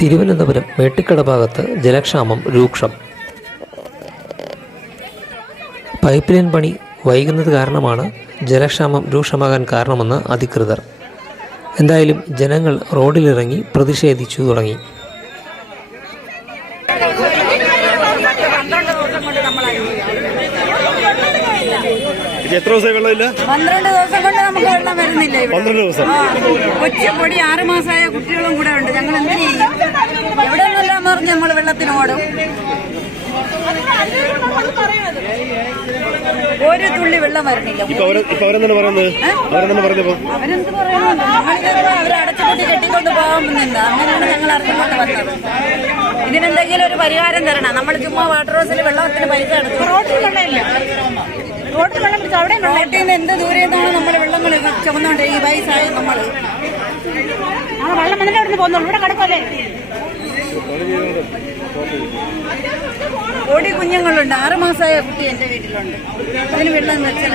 തിരുവനന്തപുരം മേട്ടിക്കട ഭാഗത്ത് ജലക്ഷാമം രൂക്ഷം. പൈപ്പ് ലൈൻ പണി വൈകുന്നത് കാരണമാണ് ജലക്ഷാമം രൂക്ഷമാകാൻ കാരണമെന്ന് അധികൃതർ. എന്തായാലും ജനങ്ങൾ റോഡിലിറങ്ങി പ്രതിഷേധിച്ചു തുടങ്ങി. എത്ര ദിവസമായി വെള്ളമില്ല പന്ത്രണ്ട് ദിവസം കൊണ്ട് നമുക്ക് വെള്ളം വരുന്നില്ല പന്ത്രണ്ട് ദിവസം. കൊച്ചപ്പൊടി ആറ് മാസമായ കുട്ടികളും കൂടെ ഉണ്ട്. ഞങ്ങൾ എന്ത് ചെയ്യും? എവിടെ നിന്നെല്ലാം പറഞ്ഞ് നമ്മൾ വെള്ളത്തിന് ഓടും? ഒരു തുള്ളി വെള്ളം വരുന്നില്ല. അവരെന്താണ് പറയുന്നത്? അവരെന്താണ് അവരെന്ത് അടച്ചുപൂട്ടി കെട്ടിക്കൊണ്ട് പോകാമെന്നില്ല അങ്ങനെയാണ് ഞങ്ങൾ അറിഞ്ഞുകൊണ്ട് വന്നത്. ഇതിനെന്തെങ്കിലും ഒരു പരിഹാരം തരണം. നമ്മൾ ചുമ്മാ വാട്ടർ ഹൗസിൽ വെള്ളത്തിന് പൈസ എടുക്കും. റോഡിൽ വെള്ളമില്ല. റോഡിൽ വെള്ളം പിടിച്ചു അവിടെ റോട്ടിൽ നിന്ന് എന്ത് ദൂരെ നിന്നാണ് നമ്മൾ വെള്ളങ്ങൾ ചുമന്നുകൊണ്ട് ഈ വയസ്സായ നമ്മൾ വെള്ളം വന്നിട്ട് അവിടെ പോകുന്നുള്ളൂ. ഇവിടെ കിടക്കല്ലേ ഓടി കുഞ്ഞുങ്ങളുണ്ട്. ആറ് മാസമായ കുട്ടി എന്റെ വീട്ടിലുണ്ട്. അതിന് വെള്ളം വെച്ചാൽ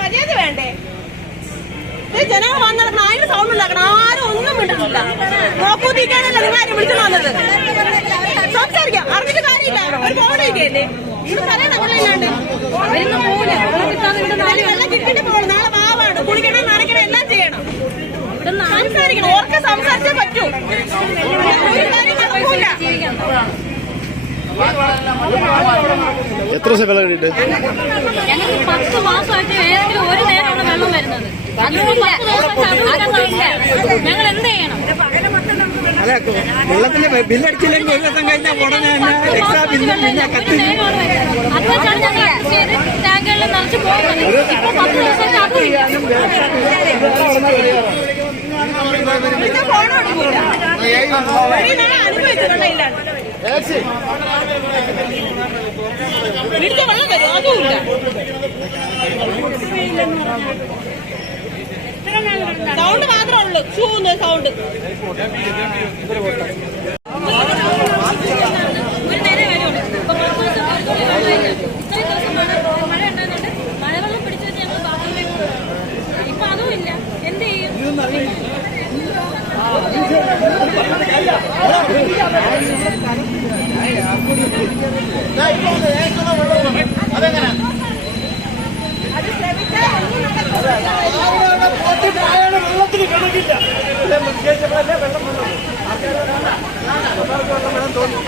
മര്യാദ വേണ്ടേ ഇത് ജനങ്ങൾ വന്നിടക്കണം അതിന് സൗണ്ട് ഉണ്ടാക്കണം ആരും ഒന്നും മിണ്ടുന്നില്ല നോക്കൂത്തിക്കാനല്ല നിങ്ങൾ ആരും വിളിച്ചു വന്നത് സംസാരിക്കാം അറിഞ്ഞിട്ട് കാര്യമില്ല ഒരു ഇല്ലേ ഇത് പറയണം വെള്ളമില്ലാണ്ട് വെള്ളം കിട്ടിട്ട് പോകണം നാളെ പാവാണ് കുളിക്കണം നനയ്ക്കണം എല്ലാം ചെയ്യണം സംസാരിക്കണം. ഓർക്ക് സംസാരിച്ചേ പറ്റൂ. ഒരു കാര്യം നടക്കൂല. എത്ര ദിവസം വെള്ളം കിട്ടിയിട്ട് ഞങ്ങൾക്ക് പത്ത് മാസമായിട്ട് ഏതെങ്കിലും ഒരു നേരമാണ് വെള്ളം വരുന്നത്. അതിപ്പോ പത്ത് ദിവസം ചതുരങ്ങളില്ല ഞങ്ങൾ എന്ത് ചെയ്യണം? അതെ വെള്ളത്തിന്റെ ബില്ലടിച്ചില്ലെങ്കിൽ ഒരു ദിവസം കഴിഞ്ഞാൽ ഉടനെ തന്നെ എക്സ്ട്രാ ബില്ല് പിന്നെ കത്തി ടാങ്കുകളിൽ നിറച്ച് പോകുന്നത് ഇപ്പൊ പത്ത് ദിവസമായിട്ട് അതുമില്ല ഇത് ഫോൺ കൊടുക്കൂല ഒരു വീട്ടിൽ വെള്ളം വരും അതുമില്ല സൗണ്ട് മാത്രമേ ഉള്ളൂ. ഷൂന്ന് സൗണ്ട്. ഒരു നേരം വരുള്ളൂ ഇപ്പൊ പത്ത് ദിവസം ആയിട്ടുള്ള അതെങ്ങനെ വെള്ളത്തിന് കണക്കില്ല വിശേഷപ്പെടല്ലേ വെള്ളം വെള്ളം വെള്ളം തോന്നി